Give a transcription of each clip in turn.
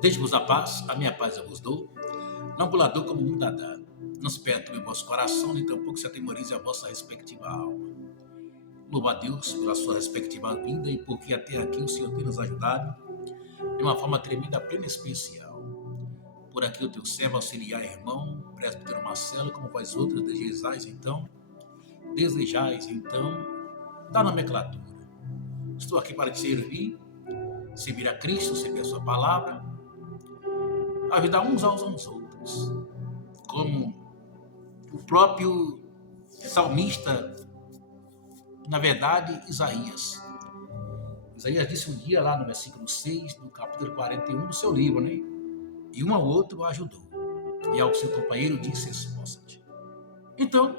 Deixe-vos a paz, a minha paz eu vos dou. Não vos dou como o mundo a dá. Não se perturbe o vosso coração, nem tampouco se atemorize a vossa respectiva alma. Louva a Deus pela sua respectiva vida e porque até aqui o Senhor tem nos ajudado de uma forma tremenda, plena e especial. Por aqui o teu servo auxiliar, irmão, presbítero Marcelo, como vós outros desejais então, da nomenclatura. Estou aqui para te servir a Cristo, servir a sua palavra, ajudar uns aos outros, como o próprio salmista, na verdade, Isaías. Isaías disse um dia lá no versículo 6 do capítulo 41 do seu livro, né? E um ao outro o ajudou. E ao seu companheiro disse: esforça-te. Então,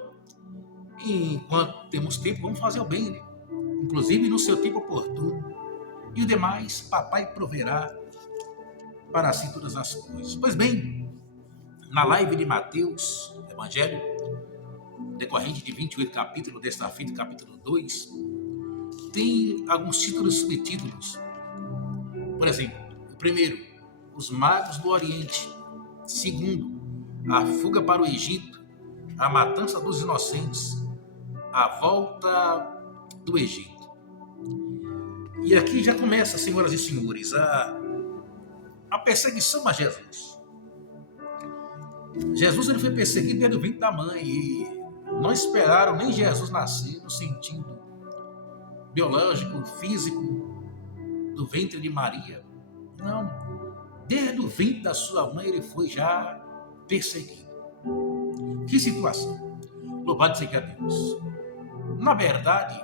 enquanto temos tempo, vamos fazer o bem, né? Inclusive no seu tempo oportuno. E o demais, papai proverá para si todas as coisas. Pois bem, na live de Mateus, Evangelho, decorrente de 28 capítulos, desta feita, capítulo 2, tem alguns títulos e subtítulos. Por exemplo, o primeiro, os magos do Oriente. Segundo, a fuga para o Egito, a matança dos inocentes, a volta do Egito. E aqui já começa, senhoras e senhores, a perseguição a Jesus. Jesus ele foi perseguido desde o ventre da mãe e não esperaram nem Jesus nascer no sentido biológico, físico do ventre de Maria. Não. Desde o ventre da sua mãe ele foi já perseguido. Que situação. Louvado seja Deus. Na verdade,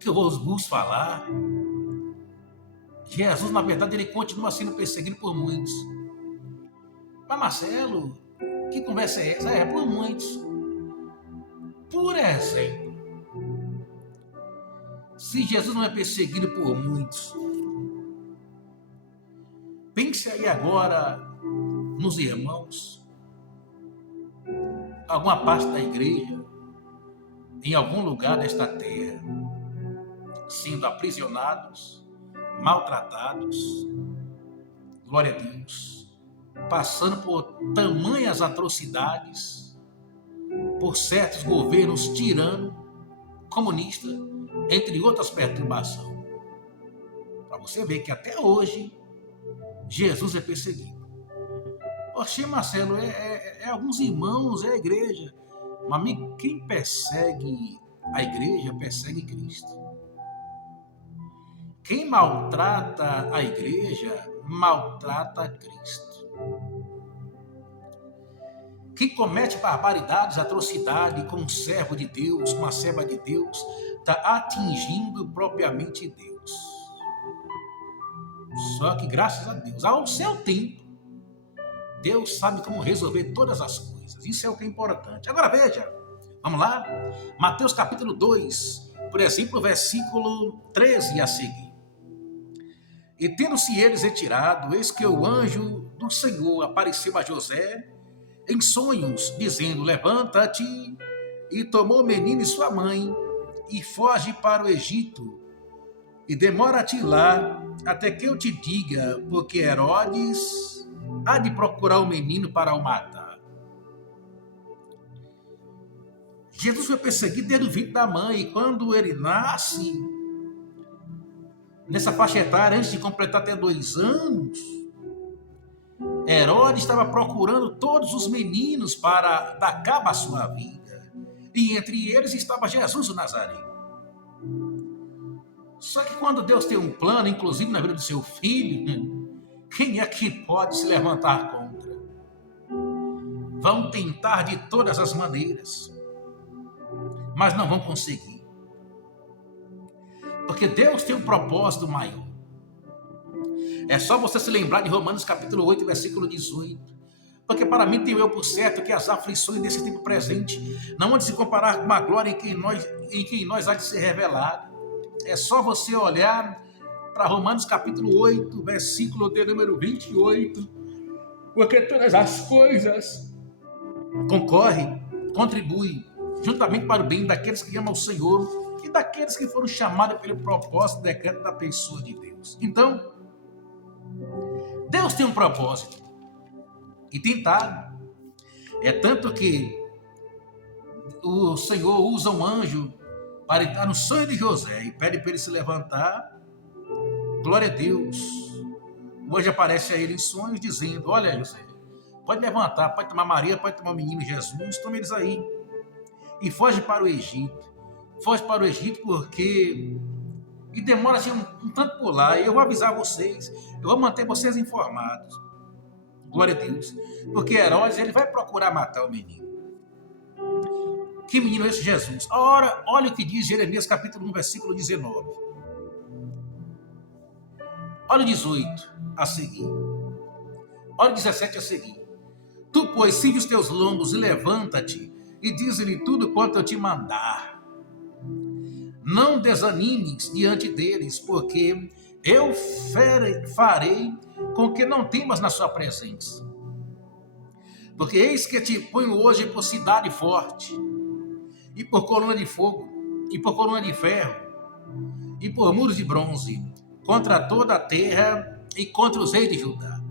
que eu vos falar, Jesus, na verdade, ele continua sendo perseguido por muitos. Mas Marcelo, que conversa é essa? É por muitos. Por exemplo, se Jesus não é perseguido por muitos, pense aí agora nos irmãos, alguma parte da igreja, em algum lugar desta terra, sendo aprisionados, maltratados, glória a Deus, passando por tamanhas atrocidades, por certos governos tiranos, comunistas, entre outras perturbações. Para você ver que até hoje, Jesus é perseguido. Oxê, Marcelo, é alguns irmãos, é a igreja. Mas amigo, quem persegue a igreja, persegue Cristo. Quem maltrata a igreja, maltrata a Cristo. Quem comete barbaridades, atrocidade com um servo de Deus, com uma serva de Deus, está atingindo propriamente Deus. Só que graças a Deus, ao seu tempo, Deus sabe como resolver todas as coisas. Isso é o que é importante. Agora veja, vamos lá? Mateus capítulo 2, por exemplo, versículo 13 a seguir. E tendo-se eles retirado, eis que o anjo do Senhor apareceu a José em sonhos, dizendo: levanta-te e tomou o menino e sua mãe e foge para o Egito e demora-te lá até que eu te diga, porque Herodes há de procurar o menino para o matar. Jesus foi perseguido desde o ventre da mãe, e quando ele nasce, nessa faixa etária, antes de completar até 2 anos, Herodes estava procurando todos os meninos para dar cabo à sua vida. E entre eles estava Jesus o Nazareno. Só que quando Deus tem um plano, inclusive na vida do seu filho, quem é que pode se levantar contra? Vão tentar de todas as maneiras, mas não vão conseguir. Porque Deus tem um propósito maior. É só você se lembrar de Romanos capítulo 8, versículo 18. Porque para mim tenho eu por certo que as aflições desse tempo presente não hão de se comparar com a glória em que nós há de ser revelado. É só você olhar para Romanos capítulo 8, versículo de número 28. Porque todas as coisas concorrem, contribuem, juntamente para o bem daqueles que amam o Senhor e daqueles que foram chamados pelo propósito e decreto da pessoa de Deus. Então, Deus tem um propósito. E tentado. É tanto que o Senhor usa um anjo para entrar no sonho de José e pede para ele se levantar. Glória a Deus. O anjo aparece a ele em sonhos dizendo: olha, José, pode levantar, pode tomar Maria, pode tomar o menino Jesus, toma eles aí. E foge para o Egito. Foge para o Egito porque... E demora assim, um tanto por lá. E eu vou avisar vocês. Eu vou manter vocês informados. Glória a Deus. Porque Herodes, ele vai procurar matar o menino. Que menino é esse Jesus? Ora, olha o que diz Jeremias capítulo 1, versículo 19. Olha o 18 a seguir. Olha o 17 a seguir. Tu, pois, cinge os teus lombos e levanta-te e diz-lhe tudo quanto eu te mandar. Não desanimes diante deles, porque eu farei com que não temas na sua presença. Porque eis que te ponho hoje por cidade forte, e por coluna de fogo, e por coluna de ferro, e por muros de bronze, contra toda a terra, e contra os reis de Judá,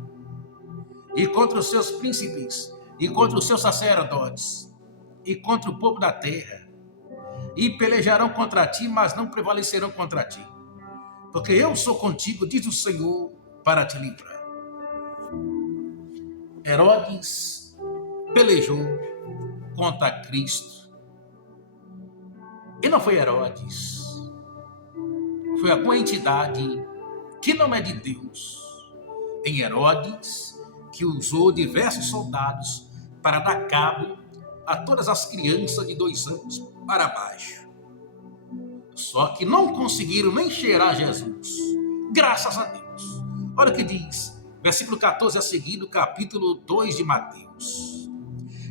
e contra os seus príncipes, e contra os seus sacerdotes, e contra o povo da terra, e pelejarão contra ti, mas não prevalecerão contra ti, porque eu sou contigo, diz o Senhor, para te livrar. Herodes pelejou contra Cristo. E não foi Herodes, foi alguma entidade que não é de Deus, em Herodes, que usou diversos soldados para dar cabo a todas as crianças de 2 anos para baixo. Só que não conseguiram nem cheirar Jesus, graças a Deus. Olha o que diz, versículo 14 a seguir, do capítulo 2 de Mateus.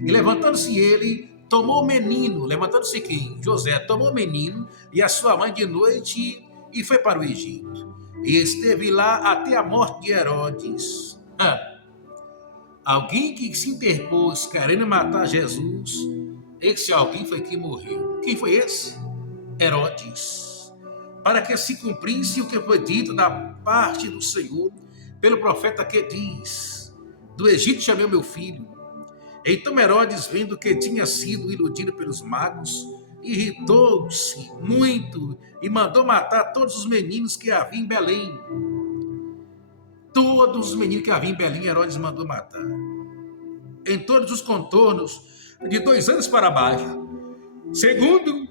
E levantando-se ele, tomou o menino, levantando-se quem? José, tomou o menino e a sua mãe de noite e foi para o Egito. E esteve lá até a morte de Herodes. Alguém que se interpôs querendo matar Jesus, esse alguém foi que morreu. Quem foi esse? Herodes. Para que se cumprisse o que foi dito da parte do Senhor pelo profeta que diz: do Egito chamei o meu filho. Então Herodes, vendo que tinha sido iludido pelos magos, irritou-se muito e mandou matar todos os meninos que havia em Belém. Todos os meninos que havia em Belém, Herodes mandou matar. Em todos os contornos, de 2 anos para baixo, segundo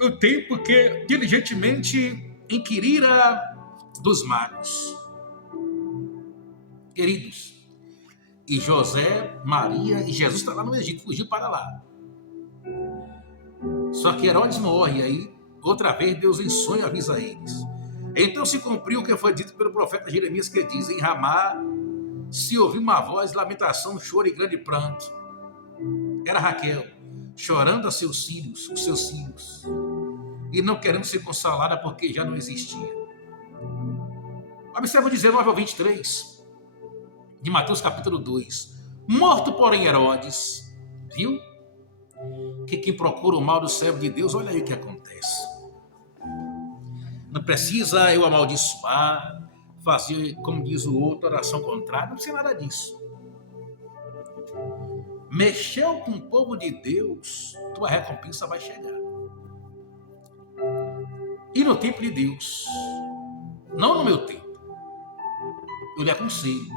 o tempo que diligentemente inquirira dos magos. Queridos, e José, Maria e Jesus estão lá no Egito, fugiu para lá. Só que Herodes morre, aí outra vez Deus em sonho avisa eles. Então se cumpriu o que foi dito pelo profeta Jeremias, que diz: em Ramá se ouviu uma voz, lamentação, choro e grande pranto. Era Raquel, chorando a os seus filhos, e não querendo ser consolada porque já não existia. Observa o 19 ao 23 de Mateus capítulo 2. Morto, porém, Herodes, viu? Que quem procura o mal do servo de Deus, olha aí o que acontece. Não precisa eu amaldiçoar, fazer, como diz o outro, oração contrária, não precisa nada disso. Mexeu com o povo de Deus, tua recompensa vai chegar. E no tempo de Deus, não no meu tempo, eu lhe aconselho,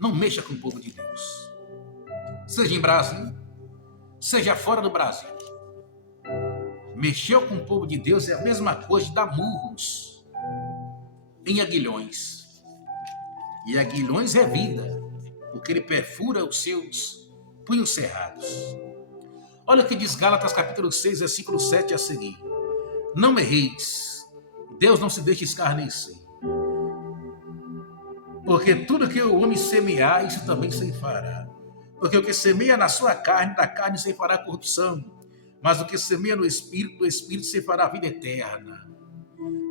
não mexa com o povo de Deus. Seja em Brasil, seja fora do Brasil. Mexeu com o povo de Deus é a mesma coisa de dar murros em aguilhões. E aguilhões é vida, porque ele perfura os seus punhos cerrados. Olha o que diz Gálatas capítulo 6, versículo 7 a seguir. Não erreis, Deus não se deixa escarnecer. Porque tudo que o homem semear, isso também ceifará. Porque o que semeia na sua carne, da carne ceifará corrupção. Mas o que semeia no Espírito, do Espírito ceifará a vida eterna.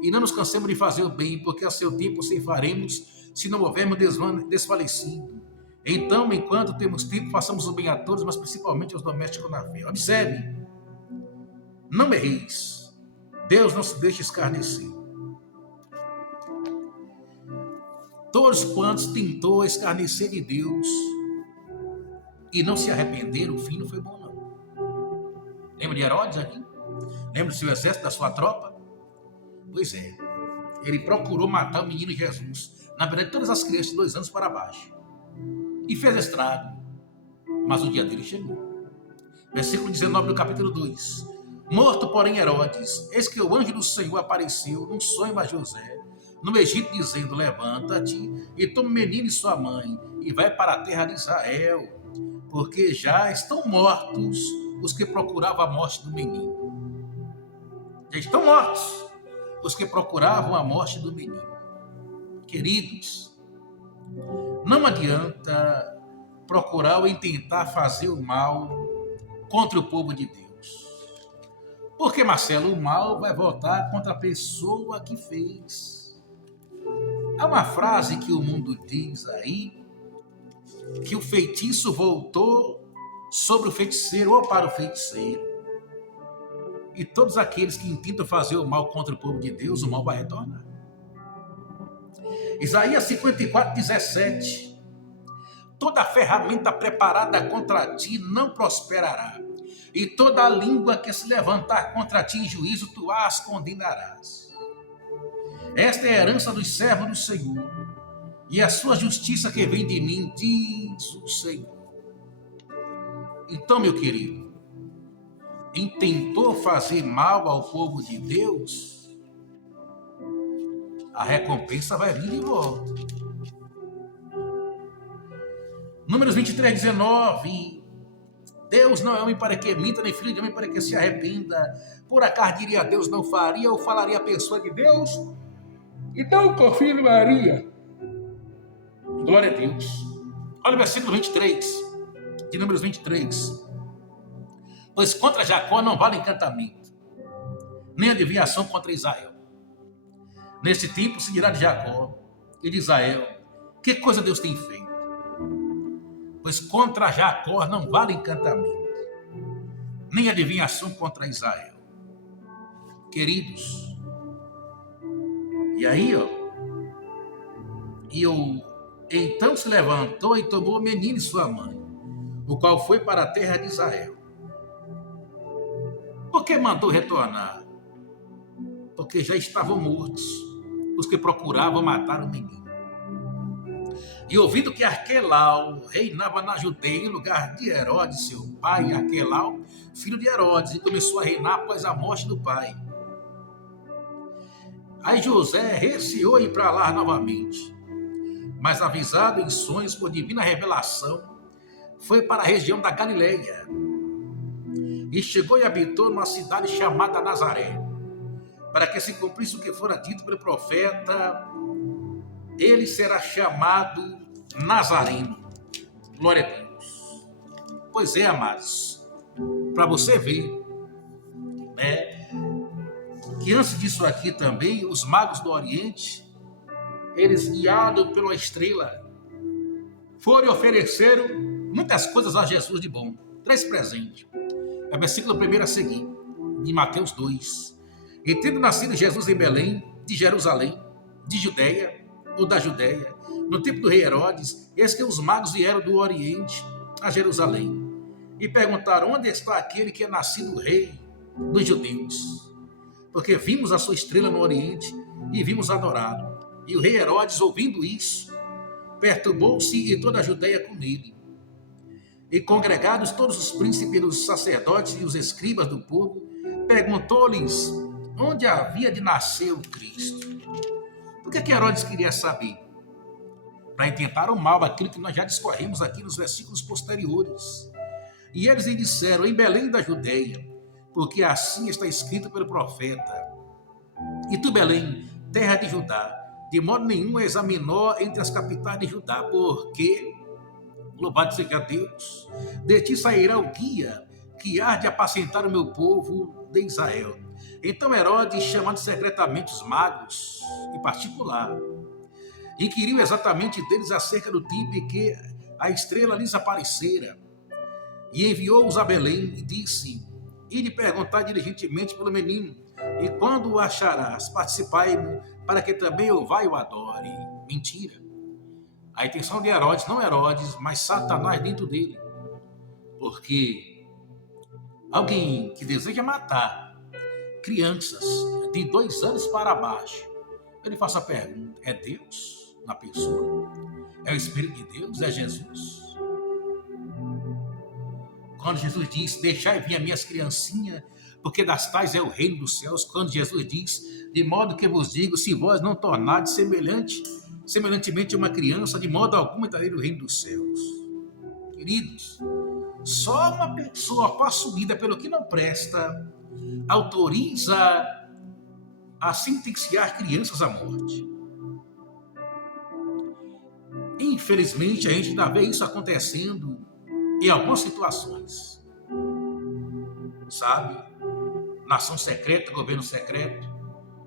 E não nos cansemos de fazer o bem, porque a seu tempo ceifaremos, se não houvermos desfalecido. Então, enquanto temos tempo, façamos o bem a todos, mas principalmente aos domésticos na fé. Observe, não erreis. Deus não se deixa escarnecer. Todos quantos tentou escarnecer de Deus e não se arrependeram, o fim não foi bom, não. Lembra de Herodes aqui? Lembra do seu exército, da sua tropa? Pois é, ele procurou matar o menino Jesus. Na verdade, todas as crianças de 2 anos para baixo. E fez estrago. Mas o dia dele chegou. Versículo 19 do capítulo 2. Morto, porém, Herodes, eis que o anjo do Senhor apareceu num sonho a José, no Egito, dizendo: levanta-te e toma o menino e sua mãe, e vai para a terra de Israel, porque já estão mortos os que procuravam a morte do menino. Já estão mortos os que procuravam a morte do menino. Queridos, não adianta procurar ou tentar fazer o mal contra o povo de Deus. Porque, Marcelo, o mal vai voltar contra a pessoa que fez. Há uma frase que o mundo diz aí, que o feitiço voltou sobre o feiticeiro ou para o feiticeiro. E todos aqueles que intentam fazer o mal contra o povo de Deus, o mal vai retornar. Isaías 54, 17. Toda ferramenta preparada contra ti não prosperará, e toda língua que se levantar contra ti em juízo, tu as condenarás. Esta é a herança dos servos do Senhor, e a sua justiça que vem de mim, diz o Senhor. Então, meu querido, intentou fazer mal ao povo de Deus, a recompensa vai vir de volta. Números 23, 19. Deus não é homem para que minta, nem filho de homem para que se arrependa. Por acaso diria Deus não faria, ou falaria a pessoa de Deus e não confirmaria? Glória a Deus. Olha o versículo 23, de Números 23. Pois contra Jacó não vale encantamento, nem adivinhação contra Israel. Nesse tempo se dirá de Jacó e de Israel: que coisa Deus tem feito? Pois contra Jacó não vale encantamento, nem adivinhação contra Israel. Queridos, e aí, então se levantou e tomou o menino e sua mãe, o qual foi para a terra de Israel. Por que mandou retornar? Porque já estavam mortos os que procuravam matar o menino. E ouvindo que Arquelau reinava na Judeia em lugar de Herodes, seu pai, Arquelau, filho de Herodes, e começou a reinar após a morte do pai. Aí José receou ir para lá novamente, mas avisado em sonhos por divina revelação, foi para a região da Galileia e chegou e habitou numa cidade chamada Nazaré, para que se cumprisse o que fora dito pelo profeta: ele será chamado Nazareno. Glória a Deus. Pois é, amados, para você ver, que antes disso aqui também, os magos do Oriente, eles guiados pela estrela, foram e ofereceram muitas coisas a Jesus de bom. 3 presentes. É o versículo 1 a seguir, de Mateus 2. E tendo nascido Jesus em Belém, de Jerusalém, de Judeia, ou da Judéia, no tempo do rei Herodes, eis que os magos vieram do Oriente a Jerusalém e perguntaram: onde está aquele que é nascido rei dos judeus? Porque vimos a sua estrela no Oriente e vimos adorá-lo. E o rei Herodes, ouvindo isso, perturbou-se e toda a Judéia com ele. E congregados todos os príncipes, os sacerdotes e os escribas do povo, perguntou-lhes onde havia de nascer o Cristo. O que Herodes queria saber? Para intentar o mal, aquilo que nós já discorremos aqui nos versículos posteriores. E eles lhe disseram: em Belém da Judeia, porque assim está escrito pelo profeta: e tu, Belém, terra de Judá, de modo nenhum és a menor entre as capitais de Judá, porque, louvado seja Deus, de ti sairá o guia que há de apacentar o meu povo de Israel. Então Herodes, chamando secretamente os magos, em particular, inquiriu exatamente deles acerca do tempo em que a estrela lhes aparecera, e enviou-os a Belém e disse: ide perguntar diligentemente pelo menino, e quando o acharás, participai-mo, para que também eu vá e o adore. Mentira. A intenção de Herodes, não Herodes, mas Satanás dentro dele. Porque alguém que deseja matar crianças de 2 anos para baixo, ele faz a pergunta: é Deus na pessoa? É o Espírito de Deus? É Jesus? Quando Jesus diz: deixai vir as minhas criancinhas, porque das tais é o reino dos céus. Quando Jesus diz: de modo que vos digo, se vós não tornardes semelhantemente a uma criança, de modo algum entrareis no reino dos céus. Queridos, só uma pessoa possuída pelo que não presta autoriza a sentenciar crianças à morte. Infelizmente, a gente ainda vê isso acontecendo em algumas situações. Sabe? Nação secreta, governo secreto,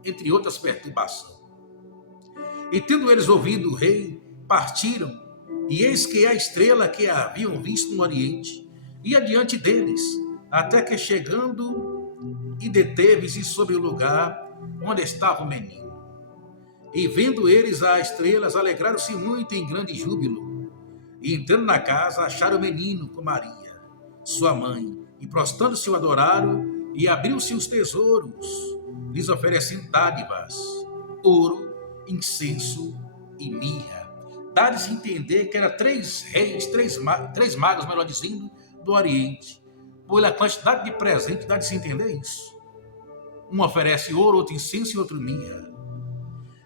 entre outras perturbações. E tendo eles ouvido o rei, partiram, e eis que a estrela que haviam visto no oriente ia diante deles, até que chegando e deteve-se sobre o lugar onde estava o menino. E vendo eles as estrelas, alegraram-se muito em grande júbilo. E entrando na casa, acharam o menino com Maria, sua mãe, e prostrando-se o adoraram, e abriu-se os tesouros, lhes oferecendo dádivas, ouro, incenso e mirra. Dá-se a entender que eram 3 reis, três magos, melhor dizendo, do Oriente. Pela quantidade de presente, dá-se a entender isso. Um oferece ouro, outro incenso e outro mirra.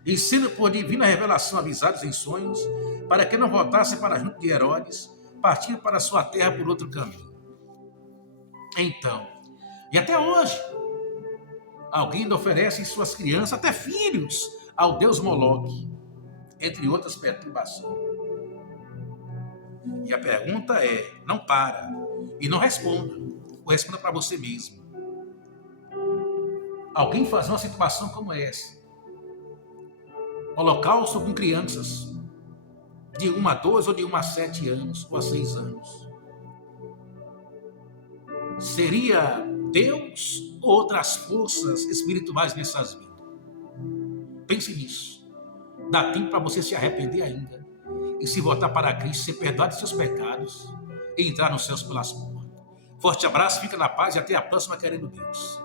E sendo por divina revelação avisados em sonhos, para que não voltassem para junto de Herodes, partiram para sua terra por outro caminho. Então, e até hoje, alguém ainda oferece suas crianças, até filhos, ao deus Moloque, entre outras perturbações. E a pergunta é: não para e não responda, ou responda para você mesmo. Alguém faz uma situação como essa, holocausto com crianças de 1 a 2 ou de 1 a 7 anos ou a 6 anos. Seria Deus ou outras forças espirituais nessas vidas? Pense nisso. Dá tempo para você se arrepender ainda e se voltar para Cristo, ser perdoado de seus pecados e entrar nos céus pelas portas. Forte abraço, fica na paz e até a próxima, querendo Deus.